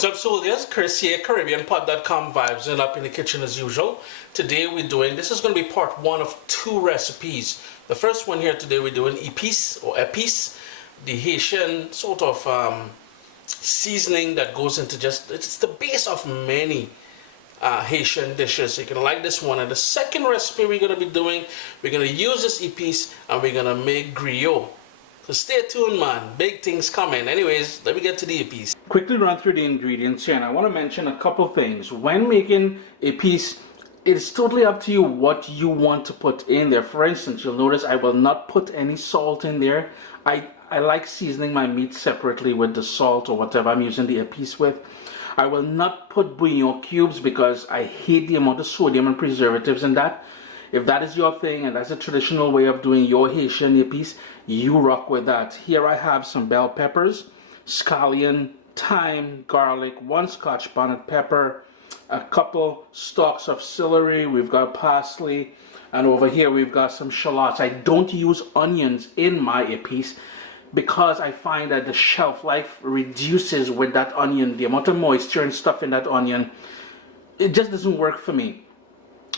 What's up, soldiers? Chris here, CaribbeanPod.com vibes, and up in the kitchen as usual. Today we're doing, this is going to be part one of two recipes. The first one here today we're doing epis or epis, the Haitian sort of seasoning that goes into it's the base of many Haitian dishes. You're going to like this one. And the second recipe we're going to be doing, we're going to use this epis and we're going to make griot. So stay tuned, man. Big things coming. Anyways, let me get to the epis. Quickly run through the ingredients here, and I want to mention a couple things. When making epis, it's totally up to you what you want to put in there. For instance, you'll notice I will not put any salt in there. I like seasoning my meat separately with the salt or whatever I'm using the epis with. I will not put bouillon cubes because I hate the amount of sodium and preservatives in that. If that is your thing and that's a traditional way of doing your Haitian epis, you rock with that. Here I have some bell peppers, scallion, thyme, garlic, one scotch bonnet pepper, a couple stalks of celery, we've got parsley, and over here we've got some shallots. I don't use onions in my epis because I find that the shelf life reduces with that onion. The amount of moisture and stuff in that onion, it just doesn't work for me.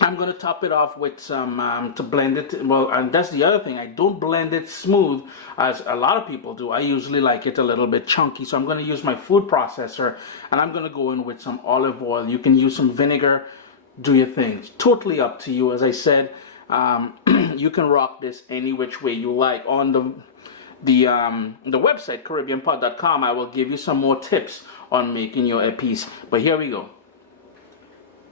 I'm going to top it off with some, to blend it, well, and that's the other thing, I don't blend it smooth as a lot of people do. I usually like it a little bit chunky, so I'm going to use my food processor, and I'm going to go in with some olive oil. You can use some vinegar, do your thing. It's totally up to you. As I said, you can rock this any which way you like. On the website, CaribbeanPod.com, I will give you some more tips on making your epis, but here we go.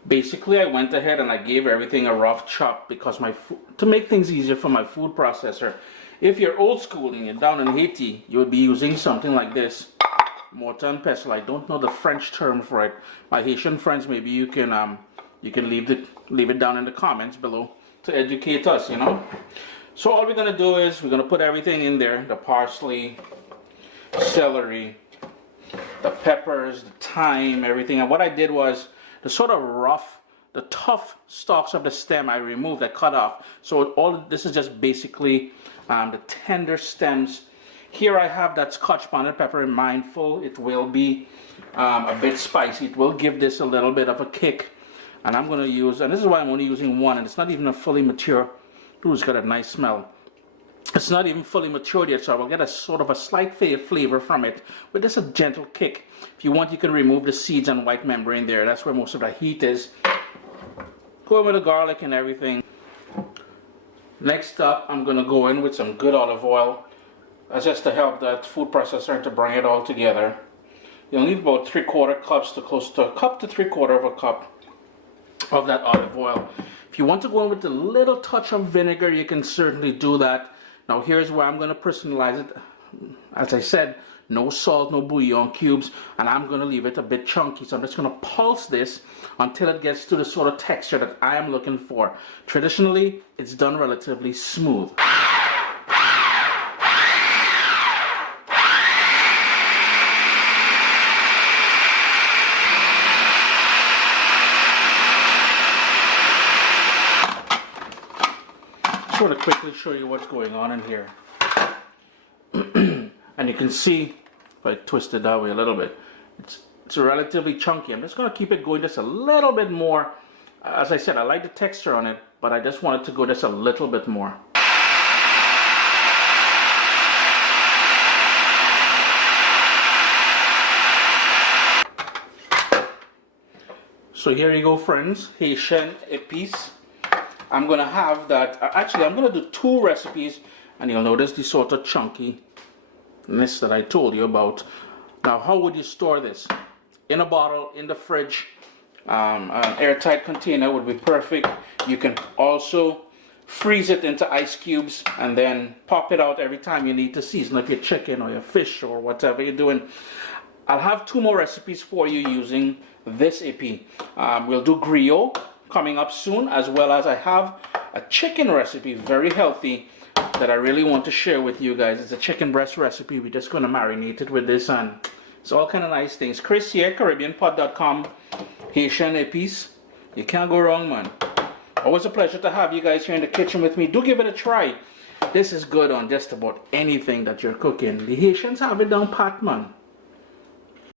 Basically, I went ahead and I gave everything a rough chop because to make things easier for my food processor. If you're old school and you're down in Haiti, you would be using something like this, mortar and pestle. I don't know the French term for it. My Haitian friends, maybe you can leave it down in the comments below to educate us, you know. So all we're gonna do is we're gonna put everything in there: the parsley, celery, the peppers, the thyme, everything. And what I did was, the sort of rough, the tough stalks of the stem I removed, I cut off. So all this is just basically the tender stems. Here I have that scotch bonnet pepper. Mindful, it will be a bit spicy. It will give this a little bit of a kick. And I'm going to use, and this is why I'm only using one, and it's not even a fully mature. Ooh, it's got a nice smell. It's not even fully matured yet, so I will get a sort of a slight flavor from it, but just a gentle kick. If you want, you can remove the seeds and white membrane there. That's where most of the heat is. Go in with the garlic and everything. Next up, I'm going to go in with some good olive oil. That's just to help that food processor and to bring it all together. You'll need about 3/4 cups to close to a cup to 3/4 of a cup of that olive oil. If you want to go in with a little touch of vinegar, you can certainly do that. Now here's where I'm going to personalize it. As I said, no salt, no bouillon cubes, and I'm going to leave it a bit chunky. So I'm just going to pulse this until it gets to the sort of texture that I am looking for. Traditionally, it's done relatively smooth. I want to quickly show you what's going on in here. And you can see, if I twist it that way a little bit, it's relatively chunky. I'm just going to keep it going just a little bit more. As I said, I like the texture on it, but I just want it to go just a little bit more. So here you go, friends, Haitian epis. I'm going to have that, actually I'm going to do two recipes, and you'll notice the sort of chunkiness that I told you about. Now, how would you store this? In a bottle, in the fridge, an airtight container would be perfect. You can also freeze it into ice cubes and then pop it out every time you need to season up your chicken or your fish or whatever you're doing. I'll have two more recipes for you using this epis. We'll do griot coming up soon, as well as I have a chicken recipe, very healthy, that I really want to share with you guys. It's a chicken breast recipe. We're just going to marinate it with this, and it's all kind of nice things. Chris here, CaribbeanPod.com, Haitian epis. You can't go wrong, man. Always a pleasure to have you guys here in the kitchen with me. Do give it a try. This is good on just about anything that you're cooking. The Haitians have it down pat, man.